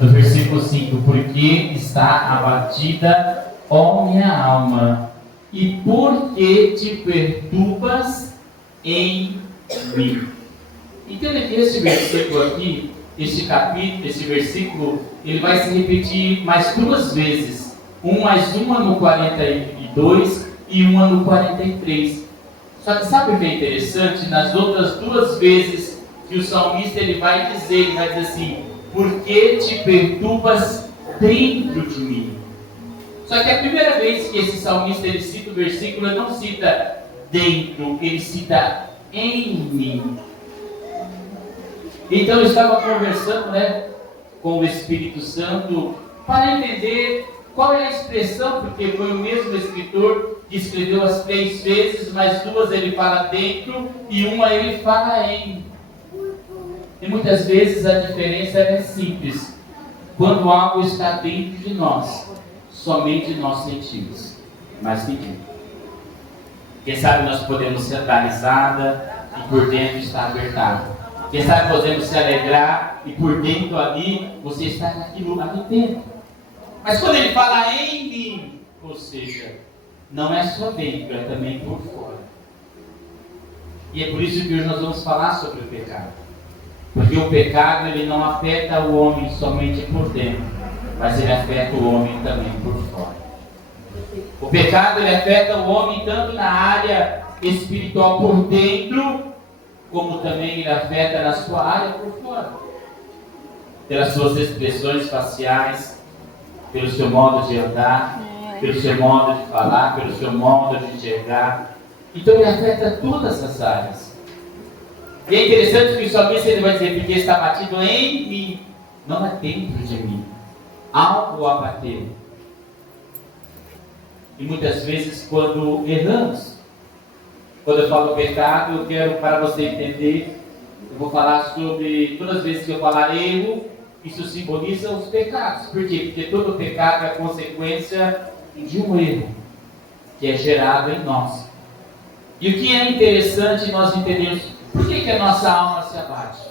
No versículo 5, porque está abatida, ó minha alma, e por que te perturbas em mim? Entenda que esse versículo aqui, esse capítulo, esse versículo, ele vai se repetir mais duas vezes. Uma no 42 e uma no 43. Só que sabe o que é interessante? Nas outras duas vezes que o salmista ele vai dizer assim, por que te perturbas dentro de mim? Só que a primeira vez que esse salmista ele cita o versículo, ele não cita dentro, ele cita em mim. Então eu estava conversando, com o Espírito Santo para entender qual é a expressão, porque foi o mesmo escritor que escreveu as 3 vezes, mas 2 ele fala dentro e uma ele fala em. E muitas vezes a diferença é simples. Quando algo está dentro de nós, somente nós sentimos, mas ninguém. Quem sabe nós podemos sentar risada e por dentro está apertado. Quem sabe podemos se alegrar e por dentro ali, você está naquilo ali dentro. Mas quando ele fala em mim, ou seja, não é só dentro, é também por fora. E é por isso que hoje nós vamos falar sobre o pecado. Porque o pecado ele não afeta o homem somente por dentro, mas ele afeta o homem também por fora. O pecado ele afeta o homem tanto na área espiritual por dentro, como também ele afeta na sua área por fora. Pelas suas expressões faciais, pelo seu modo de andar, pelo seu modo de falar, pelo seu modo de enxergar. Então ele afeta todas as áreas. E é interessante que o salmista ele vai dizer, porque está batido em mim, não é dentro de mim. Algo abateu. E muitas vezes quando erramos, quando eu falo pecado, eu quero para você entender, eu vou falar sobre, todas as vezes que eu falar erro, isso simboliza os pecados. Por quê? Porque todo pecado é consequência de um erro que é gerado em nós. E o que é interessante nós entendermos, por que a nossa alma se abate?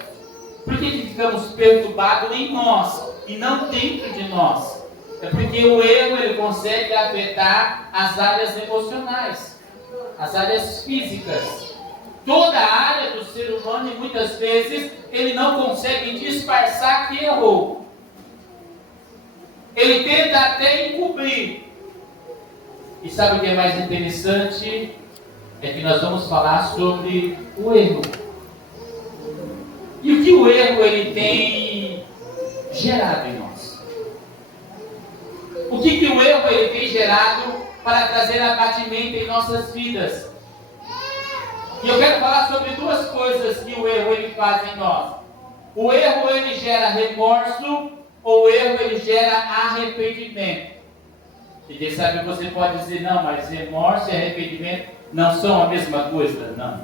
Por que ficamos perturbados em nós e não dentro de nós? É porque o erro ele consegue afetar as áreas emocionais, as áreas físicas. Toda a área do ser humano, e muitas vezes, ele não consegue disfarçar que errou. Ele tenta até encobrir. E sabe o que é mais interessante? É que nós vamos falar sobre o erro. E o que o erro ele tem gerado em nós? O que o erro ele tem gerado para trazer abatimento em nossas vidas? E eu quero falar sobre 2 coisas que o erro ele faz em nós. O erro ele gera remorso, ou o erro ele gera arrependimento. E quem sabe você pode dizer, não, mas remorso e arrependimento não são a mesma coisa. Não.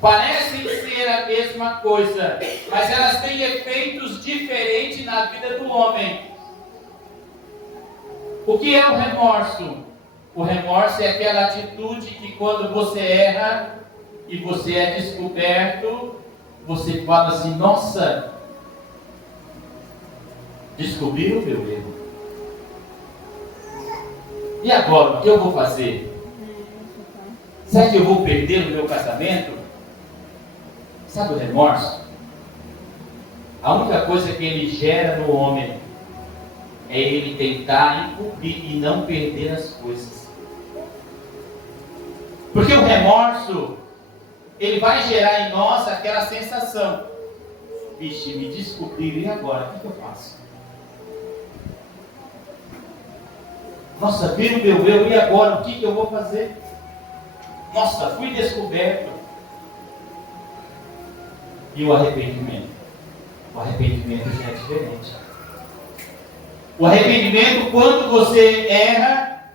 Parecem ser a mesma coisa, mas elas têm efeitos diferentes na vida do homem. O que é o remorso? O remorso é aquela atitude que quando você erra e você é descoberto, você fala assim, nossa, descobri o meu erro. E agora, o que eu vou fazer? Será que eu vou perder o meu casamento? Sabe o remorso? A única coisa que ele gera no homem é ele tentar encobrir e não perder as coisas. Porque o remorso, ele vai gerar em nós aquela sensação. Vixe, me descobriram, e agora? O que eu faço? Nossa, viram o meu eu, e agora? O que eu vou fazer? Nossa, fui descoberto. E o arrependimento? O arrependimento já é diferente. O arrependimento, quando você erra,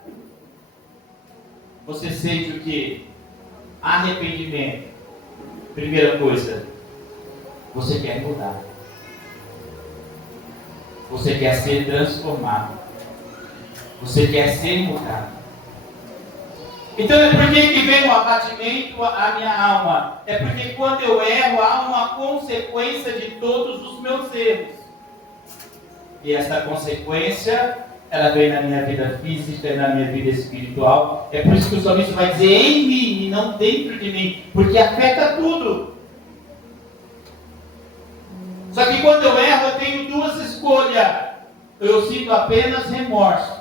você sente o que? Arrependimento. Primeira coisa, você quer mudar. Você quer ser transformado. Você quer ser mudado. Então é por que vem o abatimento à minha alma? É porque quando eu erro, há uma consequência de todos os meus erros. E essa consequência, ela vem na minha vida física e na minha vida espiritual. É por isso que o salmista vai dizer em mim e não dentro de mim, porque afeta tudo. Só que quando eu erro, eu tenho duas escolhas. Eu sinto apenas remorso,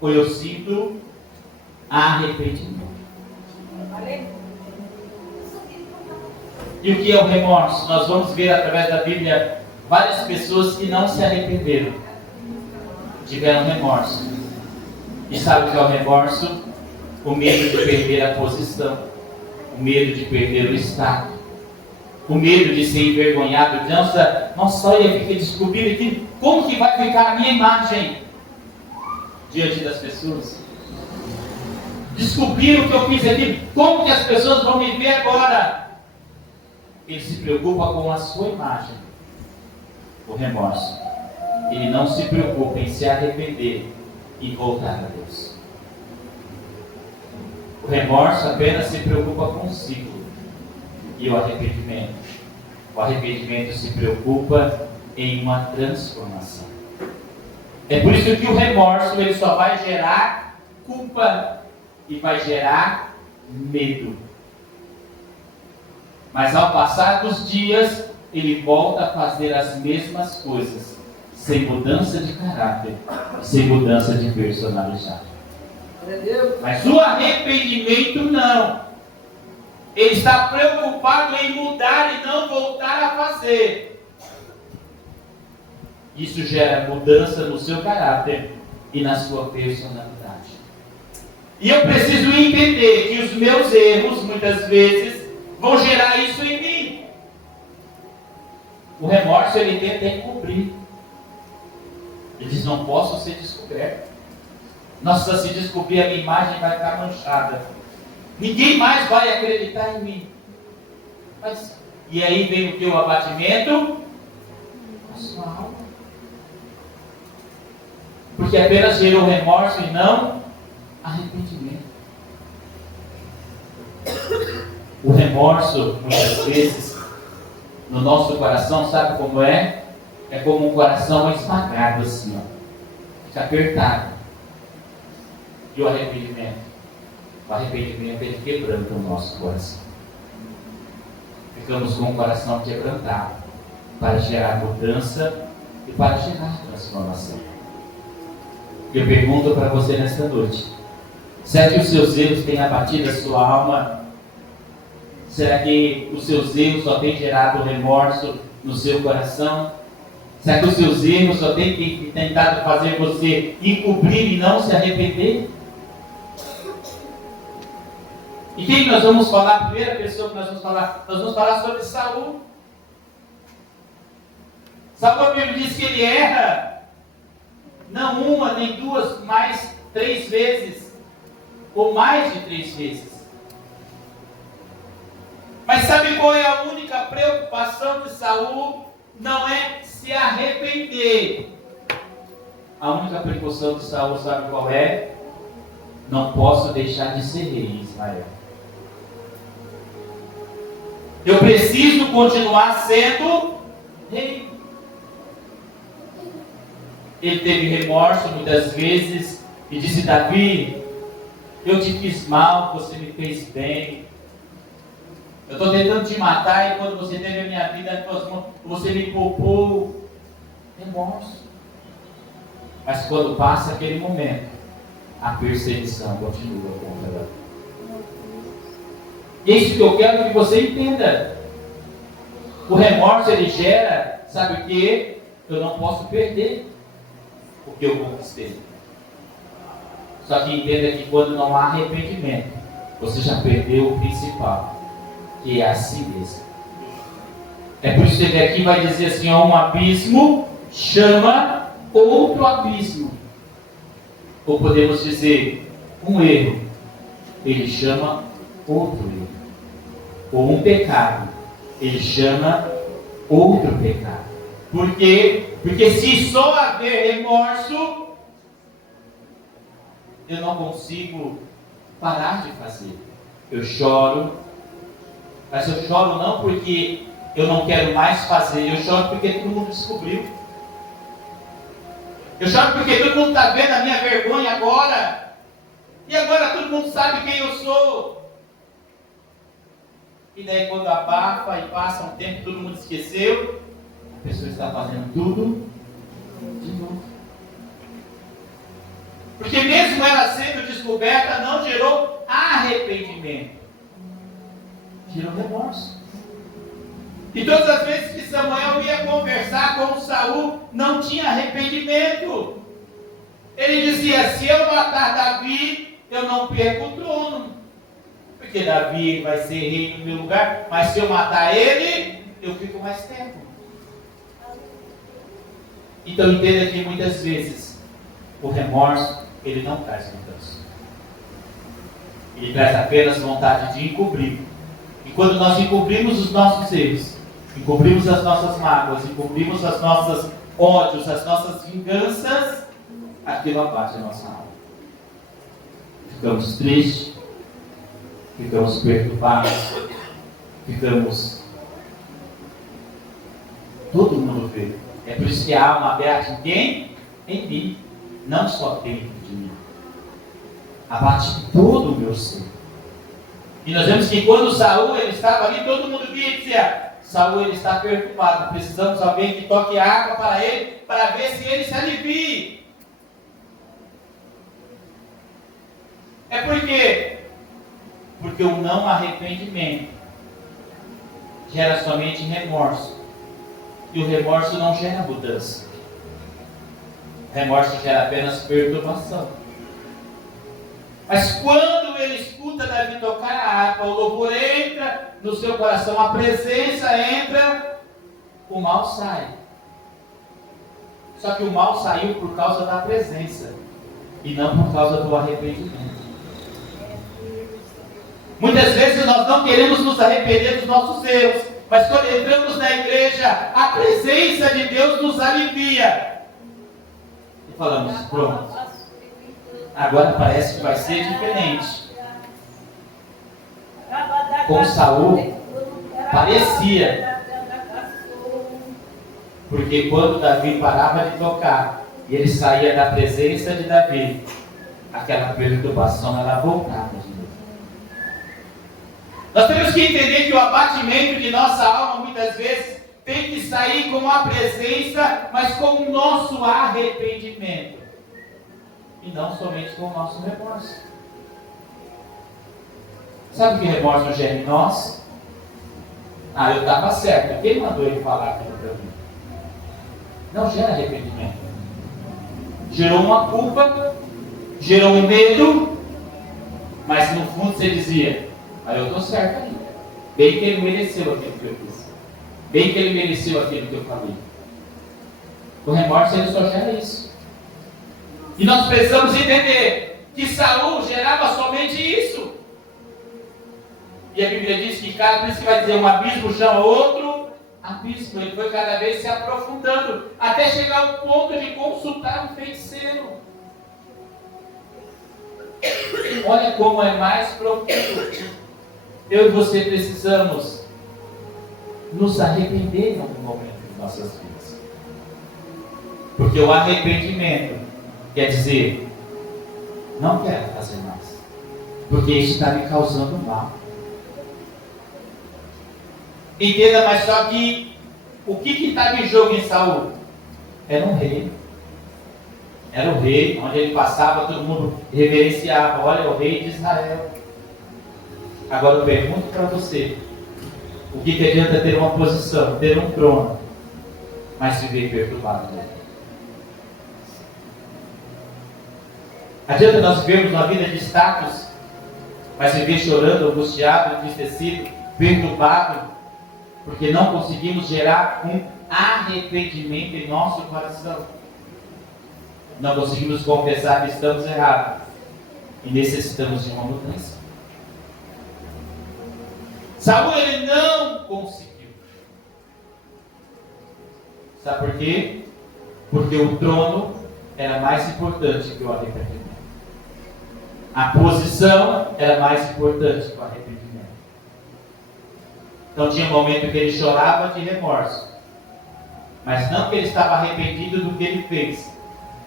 ou eu sinto arrependimento. E o que é o remorso? Nós vamos ver através da Bíblia várias pessoas que não se arrependeram, tiveram remorso. E sabe o que é o remorso? O medo de perder a posição, o medo de perder o estado, o medo de ser envergonhado. Nossa, olha, fica descobrindo aqui como que vai ficar a minha imagem diante das pessoas. Descobrir o que eu fiz aqui, como que as pessoas vão me ver agora? Ele se preocupa com a sua imagem. O remorso. Ele não se preocupa em se arrepender e voltar a Deus. O remorso apenas se preocupa consigo. E o arrependimento se preocupa em uma transformação. É por isso que o remorso ele só vai gerar culpa e vai gerar medo. Mas ao passar dos dias, ele volta a fazer as mesmas coisas, sem mudança de caráter, sem mudança de personalidade. Mas o arrependimento não. Ele está preocupado em mudar e não voltar a fazer. Isso gera mudança no seu caráter e na sua personalidade. E eu preciso entender que os meus erros, muitas vezes, vão gerar isso em mim. O remorso, ele tenta encobrir. Ele diz, não posso ser descoberto. Nossa, se descobrir a minha imagem vai ficar manchada. Ninguém mais vai acreditar em mim. E aí vem o que? O abatimento? A sua alma. Porque apenas gerou remorso e não arrependimento. O remorso, muitas vezes, no nosso coração, sabe como é? É como um coração esmagado assim, ó. Fica apertado. E o arrependimento? O arrependimento, ele quebranta o nosso coração. Ficamos com o coração quebrantado para gerar mudança e para gerar transformação. Eu pergunto para você nesta noite: será que os seus erros têm abatido a sua alma? Será que os seus erros só têm gerado remorso no seu coração? Será que os seus erros só têm tentado fazer você encobrir e não se arrepender? E quem nós vamos falar? A primeira pessoa que nós vamos falar sobre Saul. Saul, a Bíblia diz que ele erra, não uma, nem duas, mas 3 vezes, ou mais de 3 vezes. Mas sabe qual é a única preocupação de Saul? Não é se arrepender. A única preocupação de Saul, sabe qual é? Não posso deixar de ser rei em Israel. Eu preciso continuar sendo rei. Ele teve remorso muitas vezes e disse: Davi, eu te fiz mal, você me fez bem. Eu estou tentando te matar e quando você teve a minha vida nas tuas mãos, você me poupou. Remorso. Mas quando passa aquele momento, a perseguição continua contra ela. E é isso que eu quero que você entenda. O remorso, ele gera, sabe o que? Eu não posso perder o que eu conquistei. Só que entenda que quando não há arrependimento, você já perdeu o principal, que é a si mesmo. É por isso que ele aqui vai dizer assim: ó, um abismo chama outro abismo. Ou podemos dizer, um erro, ele chama outro erro. Ou um pecado, ele chama outro pecado. Por quê? Porque se só haver remorso, eu não consigo parar de fazer. Eu choro, mas eu choro não porque eu não quero mais fazer, eu choro porque todo mundo descobriu. Eu choro porque todo mundo está vendo a minha vergonha agora. E agora todo mundo sabe quem eu sou. E daí quando abafa e passa um tempo, todo mundo esqueceu, a pessoa está fazendo tudo de novo. Porque mesmo ela sendo descoberta, não gerou arrependimento. Gerou remorso. E todas as vezes que Samuel ia conversar com Saul, não tinha arrependimento. Ele dizia, se eu matar Davi, eu não perco o trono. Porque Davi vai ser rei no meu lugar, mas se eu matar ele, eu fico mais tempo. Então entenda que muitas vezes o remorso, ele não traz mudança. Ele traz apenas vontade de encobrir. E quando nós encobrimos os nossos erros, encobrimos as nossas mágoas, encobrimos as nossas ódios, as nossas vinganças, aquilo abate a nossa alma. Ficamos tristes, ficamos perturbados, ficamos... Todo mundo vê. É por isso que a alma abate em quem? Em mim. Não só dentro de mim. Abate todo o meu ser. E nós vemos que quando Saul ele estava ali, todo mundo via e dizia, Saul ele está perturbado, precisamos de alguém que toque água para ele, para ver se ele se alivie. É por quê? Porque o não arrependimento gera somente remorso. E o remorso não gera mudança. O remorso gera apenas perturbação. Mas quando ele escuta Davi tocar a harpa, o louvor entra no seu coração, a presença entra, o mal sai. Só que o mal saiu por causa da presença e não por causa do arrependimento. Muitas vezes nós não queremos nos arrepender dos nossos erros, mas quando entramos na igreja, a presença de Deus nos alivia. E falamos, pronto, agora parece que vai ser diferente. Com Saul, parecia. Porque quando Davi parava de tocar, e ele saía da presença de Davi, aquela perturbação, ela voltava de novo. Nós temos que entender que o abatimento de nossa alma, muitas vezes, tem que sair com a presença, mas com o nosso arrependimento. E não somente com o nosso remorso. Sabe o que remorso gera em nós? Ah, eu estava certo. Quem mandou ele falar aquilo para mim? Não gera arrependimento. Gerou uma culpa, gerou um medo, mas no fundo você dizia, eu estou certo ainda. Bem que ele mereceu aquilo que eu fiz. Bem que ele mereceu aquilo que eu falei. O remorso ele só gera isso. E nós precisamos entender que Saul gerava somente isso. E a Bíblia diz que cada vez que vai dizer um abismo chama outro abismo. Ele foi cada vez se aprofundando, até chegar ao ponto de consultar um feiticeiro. Olha como é mais profundo. Eu e você precisamos nos arrepender em algum momento de nossas vidas. Porque o arrependimento quer dizer, não quero fazer mais. Porque isso está me causando mal. Entenda, mas só que o que estava em jogo em Saul? Era um rei. Era o rei, onde ele passava, todo mundo reverenciava. Olha, o rei de Israel. Agora eu pergunto para você, o que adianta ter uma posição, ter um trono, mas viver perturbado? Adianta nós vivermos uma vida de status, mas viver chorando, angustiado, entristecido, perturbado, porque não conseguimos gerar um arrependimento em nosso coração. Não conseguimos confessar que estamos errados e necessitamos de uma mudança. Saul ele não conseguiu. Sabe por quê? Porque o trono era mais importante que o arrependimento. A posição era mais importante que o arrependimento. Então tinha um momento que ele chorava de remorso. Mas não que ele estava arrependido do que ele fez,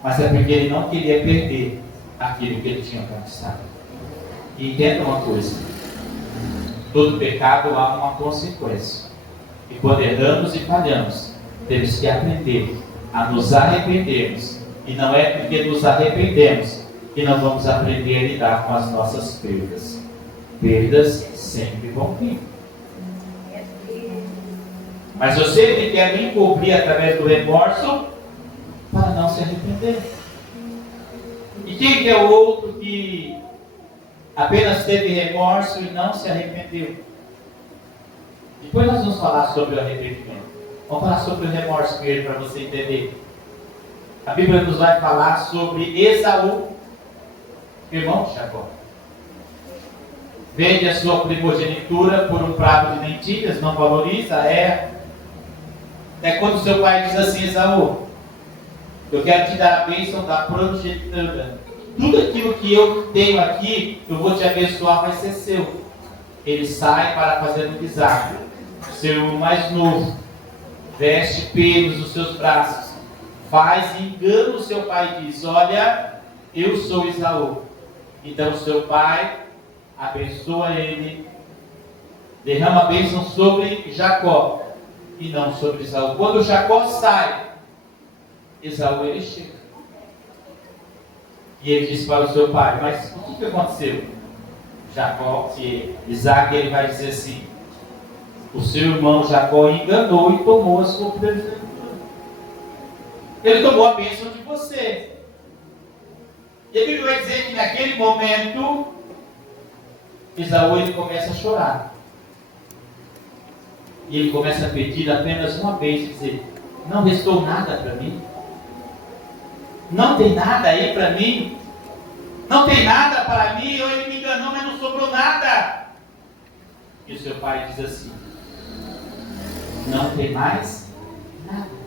mas é porque ele não queria perder aquilo que ele tinha conquistado. E entenda uma coisa: todo pecado há uma consequência. E quando erramos e falhamos, temos que aprender a nos arrependermos. E não é porque nos arrependemos que não vamos aprender a lidar com as nossas perdas. Perdas sempre vão vir. Mas eu sempre quero encobrir através do remorso para não se arrepender. E quem que é o outro que apenas teve remorso e não se arrependeu? Depois nós vamos falar sobre o arrependimento. Vamos falar sobre o remorso primeiro para você entender. A Bíblia nos vai falar sobre Esaú, irmão de Jacó. Vende a sua primogenitura por um prato de lentilhas, não valoriza, é quando seu pai diz assim: Esaú, eu quero te dar a bênção da primogenitura. Tudo aquilo que eu tenho aqui, eu vou te abençoar, vai ser seu. Ele sai para fazer um desastre. Seu irmão mais novo veste pelos nos seus braços, faz e engana o seu pai e diz: olha, eu sou Esaú. Então seu pai abençoa ele, derrama a bênção sobre Jacó e não sobre Esaú. Quando Jacó sai, Esaú ele chega. E ele diz para o seu pai: mas o que aconteceu? Jacó, Isaac, ele vai dizer assim: o seu irmão Jacó enganou e tomou a sua primogenitura. Ele tomou a bênção de você. E a Bíblia vai dizer que naquele momento Esaú ele começa a chorar. E ele começa a pedir apenas uma vez, dizer: não restou nada para mim? Não tem nada aí para mim? Não tem nada para mim? Ou ele me enganou, mas não sobrou nada? E o seu pai diz assim: não tem mais nada.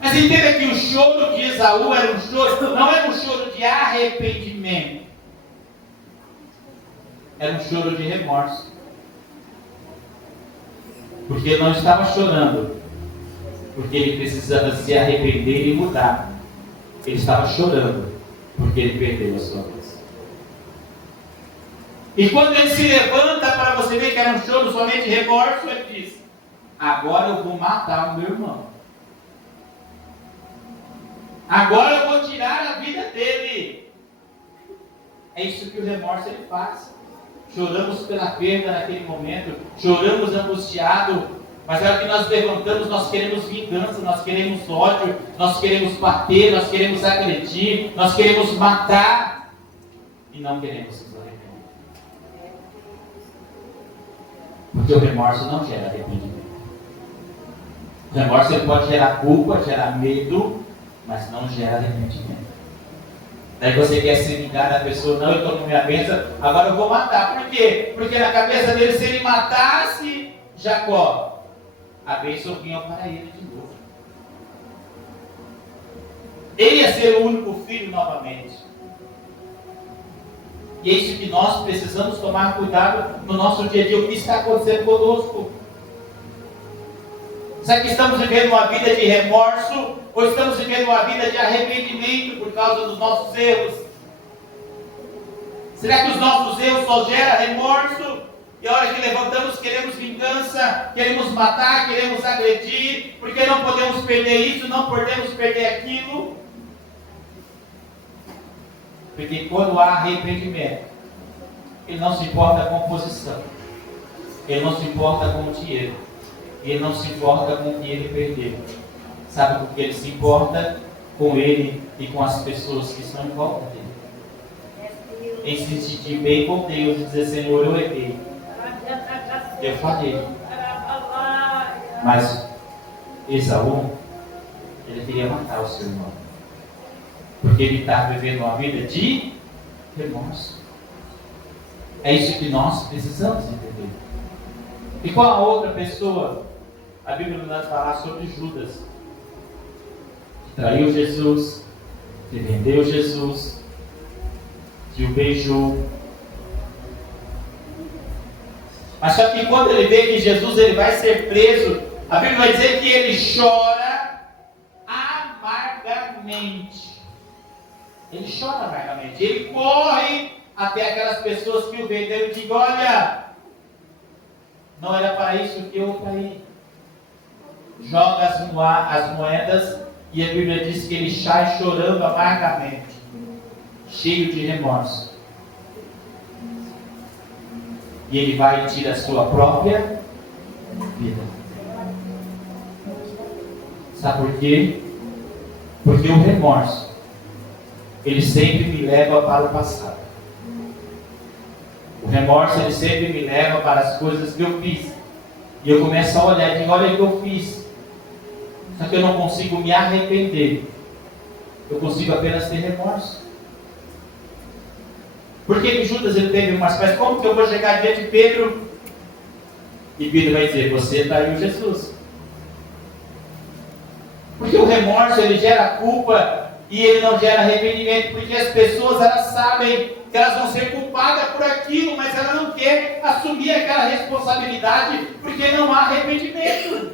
Mas entenda que o choro de Esaú era um choro, não era um choro de arrependimento, era um choro de remorso. Porque ele não estava chorando porque ele precisava se arrepender e mudar. Ele estava chorando porque ele perdeu a sua vez. E quando ele se levanta, para você ver que era um choro somente de remorso, ele diz: agora eu vou matar o meu irmão. Agora eu vou tirar a vida dele. É isso que o remorso ele faz. Choramos pela perda naquele momento, choramos angustiado, mas na hora que nós levantamos, nós queremos vingança, nós queremos ódio, nós queremos bater, nós queremos agredir, nós queremos matar e não queremos nos arrepender. Porque o remorso não gera arrependimento. O remorso ele pode gerar culpa, gerar medo, mas não gera arrependimento. Daí você quer se vingar da pessoa: não, eu estou com minha bênção, agora eu vou matar. Por quê? Porque na cabeça dele, se ele matasse Jacó, a bênção vinha para ele de novo. Ele ia ser o único filho novamente. E é isso que nós precisamos tomar cuidado no nosso dia a dia. O que está acontecendo conosco? Será que estamos vivendo uma vida de remorso? Ou estamos vivendo uma vida de arrependimento por causa dos nossos erros? Será que os nossos erros só geram remorso? E a hora que levantamos queremos vingança, queremos matar, queremos agredir, porque não podemos perder isso, não podemos perder aquilo? Porque quando há arrependimento, ele não se importa com posição, ele não se importa com o dinheiro, ele não se importa com o que ele perdeu. Sabe com que ele se importa? Com ele e com as pessoas que estão em volta dele. Em se sentir bem com Deus e dizer: Senhor, eu errei, eu falhei. Mas Esaú, ele queria matar o seu irmão, porque ele está vivendo uma vida de remorso. É isso que nós precisamos entender. E qual a outra pessoa? A Bíblia nos vai falar sobre Judas, que traiu Jesus, que vendeu Jesus. que o beijou. Mas só que quando ele vê que Jesus ele vai ser preso, a Bíblia vai dizer que ele chora amargamente. Ele chora amargamente. Ele corre até aquelas pessoas que o venderam e diz: olha, não era para isso que eu caí. Joga as moedas e a Bíblia diz que ele sai chorando amargamente, cheio de remorso. E ele vai e tira a sua própria vida. Sabe por quê? Porque o remorso, ele sempre me leva para o passado. O remorso, ele sempre me leva para as coisas que eu fiz. E eu começo a olhar e digo: olha o que eu fiz. Só que eu não consigo me arrepender. Eu consigo apenas ter remorso. Por que Judas ele teve remorso? Mas como que eu vou chegar diante de Pedro? E Pedro vai dizer: você traiu Jesus. Porque o remorso ele gera culpa e ele não gera arrependimento. Porque as pessoas elas sabem que elas vão ser culpadas por aquilo, mas elas não querem assumir aquela responsabilidade porque não há arrependimento.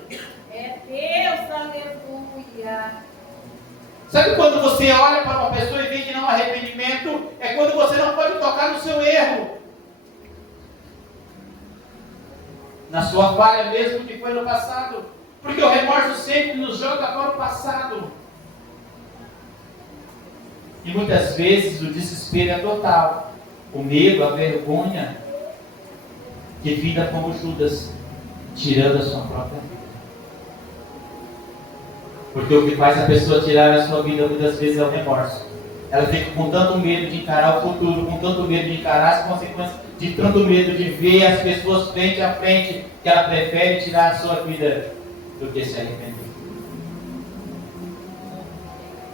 É Deus, aleluia. Sabe quando você olha para uma pessoa e vê que não há arrependimento? É quando você não pode tocar no seu erro, na sua falha mesmo que foi no passado. Porque o remorso sempre nos joga para o passado. E muitas vezes o desespero é total. O medo, a vergonha, que vida como Judas, tirando a sua própria vida. Porque o que faz a pessoa tirar a sua vida muitas vezes é o remorso. Ela fica com tanto medo de encarar o futuro, com tanto medo de encarar as consequências, de tanto medo de ver as pessoas frente a frente, que ela prefere tirar a sua vida do que se arrepender.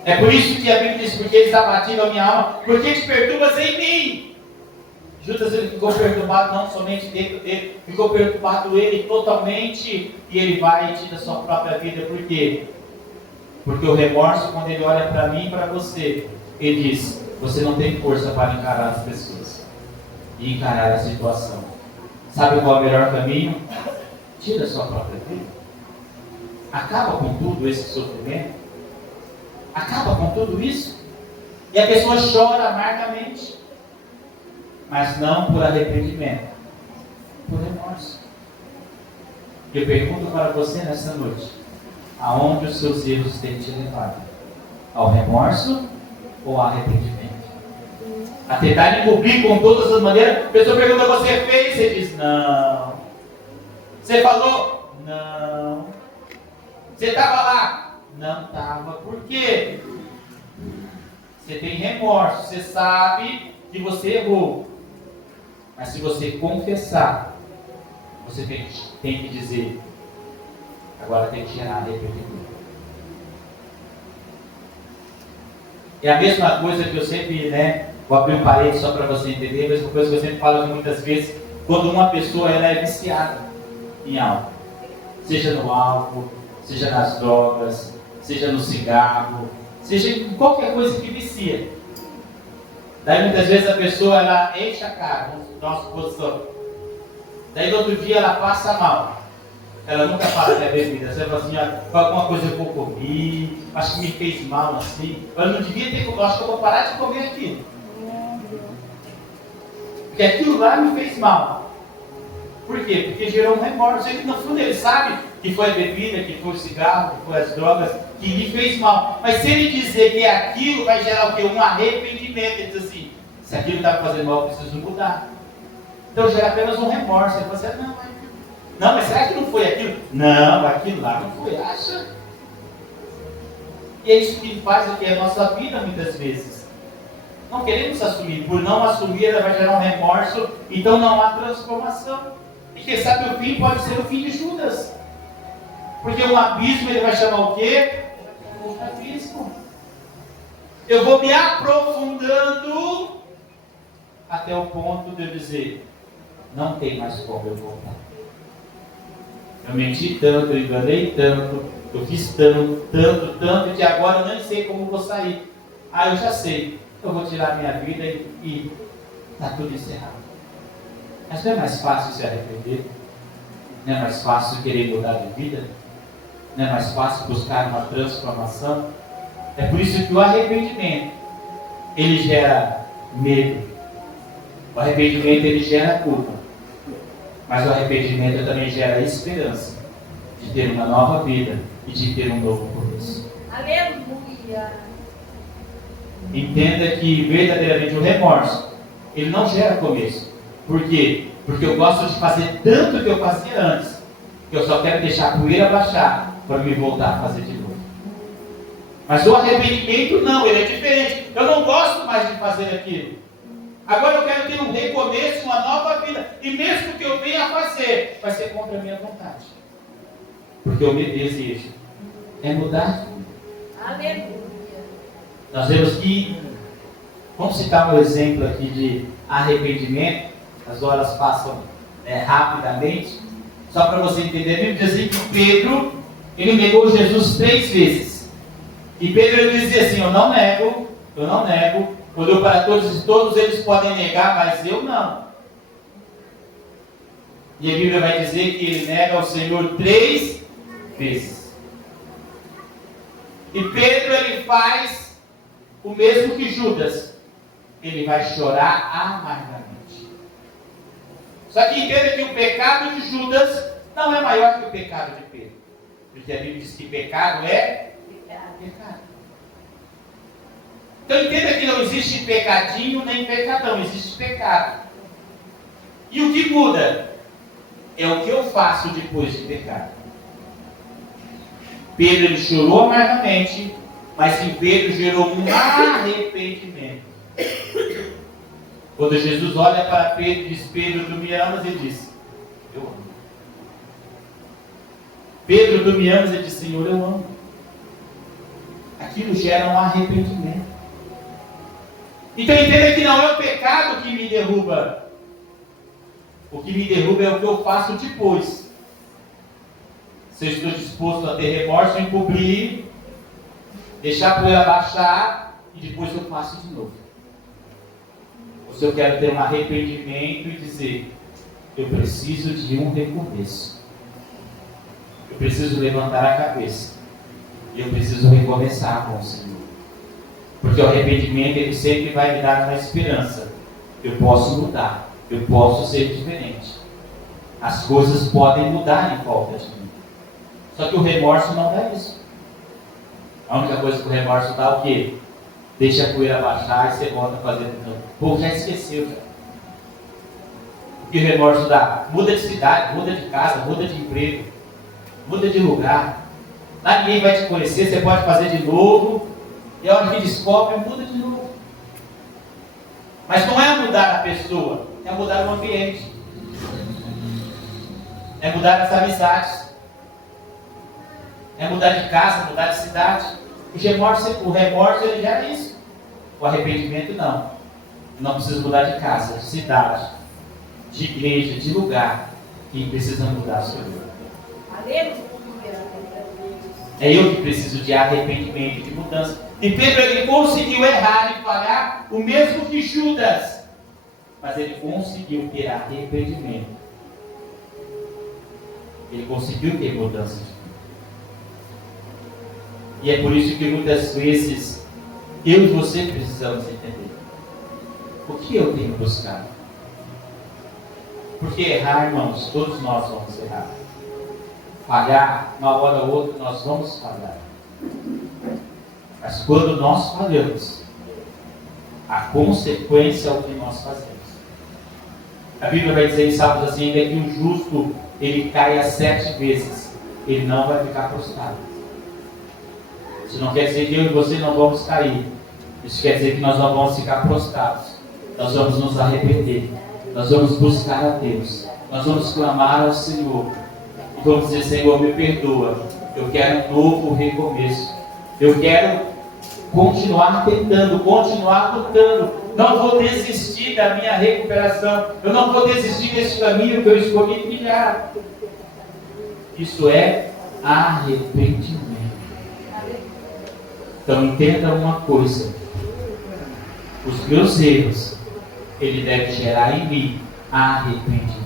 É por isso que a Bíblia diz: porque eles abatiram a minha alma, porque te perturbas em mim. Judas ele ficou perturbado não somente dentro dele, ficou perturbado ele totalmente, e ele vai e tira a sua própria vida. Por quê? Porque o remorso, quando ele olha para mim e para você, ele diz: você não tem força para encarar as pessoas e encarar a situação. Sabe qual é o melhor caminho? Tira a sua própria vida. Acaba com tudo esse sofrimento. Acaba com tudo isso. E a pessoa chora amargamente. Mas não por arrependimento, por remorso. Eu pergunto para você nessa noite: aonde os seus erros têm te levado? Ao remorso ou ao arrependimento? A tentar encobrir com todas as maneiras. A pessoa pergunta: você fez? Você diz: não. Você falou? Não. Você estava lá? Não estava. Por quê? Você tem remorso. Você sabe que você errou. Mas se você confessar, você tem que dizer: agora tem que gerar arrependimento. É a mesma coisa que eu sempre, vou abrir um parênteses só para você entender, a mesma coisa que eu sempre falo muitas vezes, quando uma pessoa ela é viciada em algo, seja no álcool, seja nas drogas, seja no cigarro, seja em qualquer coisa que vicia. Daí muitas vezes a pessoa ela enche a cara, vamos dar uma suposição. Daí no outro dia ela passa mal. Ela nunca fala que é bebida. Você fala assim: foi alguma coisa que eu comi, acho que me fez mal assim. Eu não devia ter comido, acho que eu vou parar de comer aquilo. Porque aquilo lá me fez mal. Por quê? Porque gerou um remorso. Ele, no fundo ele sabe que foi a bebida, que foi o cigarro, que foi as drogas, que lhe fez mal. Mas se ele dizer que é aquilo, vai gerar o quê? Um arrependimento. Ele diz assim: se aquilo está me fazendo mal, eu preciso mudar. Então gera apenas um remorso. Ele fala assim: não, mas será que não foi aquilo? Não, aquilo lá não foi, acha? E é isso que faz aqui a nossa vida muitas vezes. Não queremos assumir. Por não assumir, ela vai gerar um remorso. Então não há transformação. E quem sabe o fim pode ser o fim de Judas. Porque um abismo ele vai chamar o quê? Um abismo. Eu vou me aprofundando até o ponto de eu dizer: não tem mais como eu voltar. Eu menti tanto, eu enganei tanto, eu fiz tanto, que agora eu nem sei como vou sair. Eu já sei. eu vou tirar minha vida e está tudo encerrado. Mas não é mais fácil se arrepender? Não é mais fácil querer mudar de vida? Não é mais fácil buscar uma transformação? É por isso que o arrependimento, ele gera medo. O arrependimento, ele gera culpa. Mas o arrependimento também gera esperança de ter uma nova vida e de ter um novo começo. Aleluia. Entenda que verdadeiramente o remorso, ele não gera começo. Por quê? Porque eu gosto de fazer tanto o que eu fazia antes, que eu só quero deixar a poeira baixar para me voltar a fazer de novo. Mas o arrependimento não, ele é diferente. Eu não gosto mais de fazer aquilo. Agora eu quero ter um recomeço, uma nova vida. E mesmo que eu venha a fazer, vai ser contra a minha vontade. Porque o meu desejo é mudar. Aleluia. Nós vemos que, vamos citar um exemplo aqui de arrependimento. As horas passam rapidamente. Só para você entender, a Bíblia diz assim que Pedro, ele negou Jesus 3 vezes. E Pedro ele dizia assim, eu não nego. Olhou para todos e todos eles podem negar, mas eu não. E a Bíblia vai dizer que ele nega ao Senhor 3 vezes. E Pedro ele faz o mesmo que Judas. Ele vai chorar amargamente. Só que entenda que o pecado de Judas não é maior que o pecado de Pedro. Porque a Bíblia diz que pecado é pecado. Então entenda que não existe pecadinho nem pecadão, existe pecado. E o que muda é o que eu faço depois de pecar. Pedro ele chorou amargamente, mas em Pedro gerou um arrependimento. Quando Jesus olha para Pedro e diz, Pedro, tu me amas? Ele diz, eu amo. Pedro, tu me amas? Ele diz, Senhor, eu amo. Aquilo gera um arrependimento. Então entenda que não é o pecado que me derruba. O que me derruba é o que eu faço depois. Se eu estou disposto a ter remorso, encobrir, deixar a poeira baixar e depois eu faço de novo. Ou se eu quero ter um arrependimento e dizer, eu preciso de um recomeço. Eu preciso levantar a cabeça. E eu preciso recomeçar com o Senhor. Porque o arrependimento, ele sempre vai me dar uma esperança. Eu posso mudar. Eu posso ser diferente. As coisas podem mudar em volta de mim. Só que o remorso não dá isso. A única coisa que o remorso dá é o quê? Deixa a poeira baixar e você volta a fazer de novo. O povo já esqueceu. Já. O que o remorso dá? Muda de cidade, muda de casa, muda de emprego, muda de lugar. Lá ninguém vai te conhecer, você pode fazer de novo. E a hora que descobre, muda de novo. Mas não é mudar a pessoa, é mudar o ambiente. É mudar as amizades. É mudar de casa, mudar de cidade. O remorso ele gera isso. O arrependimento não. Não precisa mudar de casa, de cidade, de igreja, de lugar. Quem precisa mudar sou eu. Aleluia. É eu que preciso de arrependimento, de mudança. E Pedro ele conseguiu errar e falhar o mesmo que Judas. Mas ele conseguiu ter arrependimento. Ele conseguiu ter mudança de vida. E é por isso que muitas vezes eu e você precisamos entender. O que eu tenho buscado? Porque errar, irmãos, todos nós vamos errar. Falhar, uma hora ou outra nós vamos falhar. Mas quando nós falhamos, a consequência é o que nós fazemos. A Bíblia vai dizer em Salmos assim, ainda que o justo ele caia 7 vezes, ele não vai ficar prostrado. Isso não quer dizer que eu e você não vamos cair. Isso quer dizer que nós não vamos ficar prostrados. Nós vamos nos arrepender. Nós vamos buscar a Deus. Nós vamos clamar ao Senhor. E vamos dizer, Senhor, me perdoa. Eu quero um novo recomeço. Eu quero continuar tentando, continuar lutando. Não vou desistir da minha recuperação. Eu não vou desistir desse caminho que eu escolhi trilhar. Isso é arrependimento. Então entenda uma coisa. os meus erros, ele deve gerar em mim arrependimento.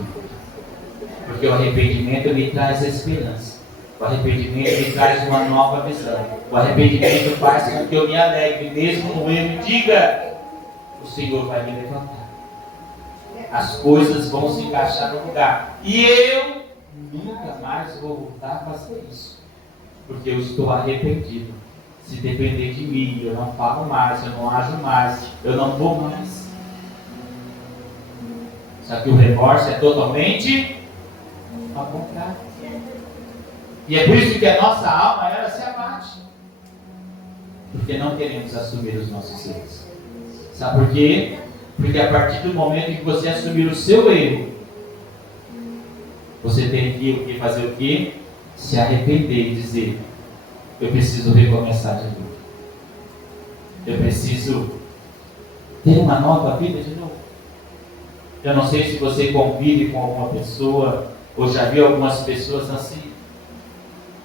Porque o arrependimento me traz esperança. O arrependimento me traz uma nova visão. O arrependimento faz com que eu me alegre, mesmo no erro, e diga: o Senhor vai me levantar. As coisas vão se encaixar no lugar. E eu nunca mais vou voltar a fazer isso. Porque eu estou arrependido. Se depender de mim, eu não falo mais, eu não ajo mais, eu não vou mais. Só que o remorso é totalmente ao contrário. E é por isso que a nossa alma, ela se abate. Porque não queremos assumir os nossos erros. Sabe por quê? Porque a partir do momento em que você assumir o seu erro, você tem que fazer o quê? Se arrepender e dizer: eu preciso recomeçar de novo. Eu preciso ter uma nova vida de novo. Eu não sei se você convive com alguma pessoa, ou já viu algumas pessoas assim,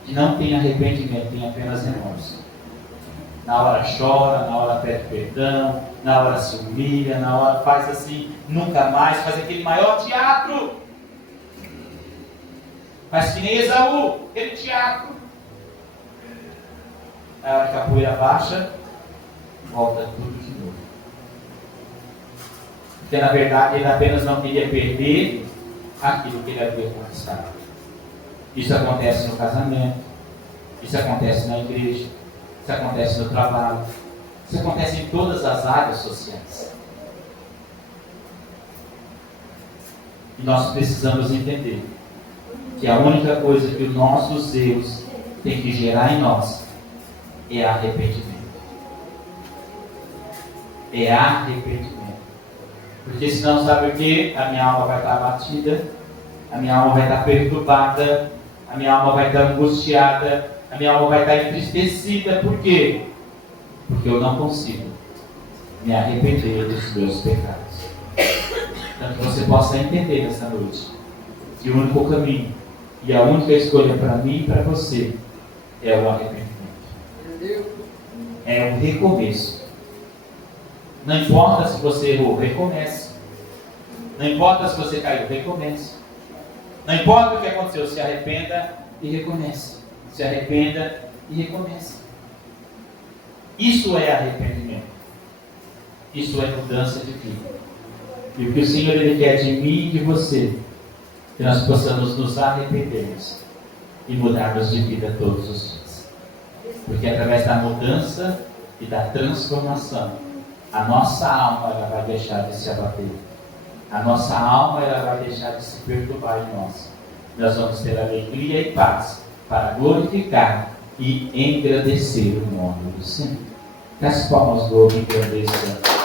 que não tem arrependimento, tem apenas remorso. Na hora chora, na hora pede perdão, na hora se humilha, na hora faz assim, nunca mais, faz aquele maior teatro. Faz que nem Esaú, aquele teatro. Na hora que a poeira baixa, volta tudo de novo. Porque na verdade ele apenas não queria perder aquilo que ele havia conquistado. Isso acontece no casamento, isso acontece na igreja, isso acontece no trabalho, isso acontece em todas as áreas sociais. E nós precisamos entender que a única coisa que os nossos erros têm que gerar em nós é arrependimento. É arrependimento. Porque senão, sabe o que? A minha alma vai estar abatida, a minha alma vai estar perturbada, a minha alma vai estar angustiada, a minha alma vai estar entristecida. Por quê? Porque eu não consigo me arrepender dos meus pecados. Então que você possa entender nessa noite que o único caminho e a única escolha para mim e para você é o arrependimento. É um recomeço. Não importa se você errou, recomece. Não importa se você caiu, recomece. Não importa o que aconteceu, se arrependa e recomece. Se arrependa e recomece. Isso é arrependimento. Isso é mudança de vida. E o que o Senhor ele quer de mim e de você, que nós possamos nos arrependermos e mudarmos de vida todos os dias. Porque através da mudança e da transformação, a nossa alma ela vai deixar de se abater. A nossa alma ela vai deixar de se perturbar em nós. Nós vamos ter alegria e paz para glorificar e engrandecer o nome do Senhor. Que as palmas do ouro engrandeçam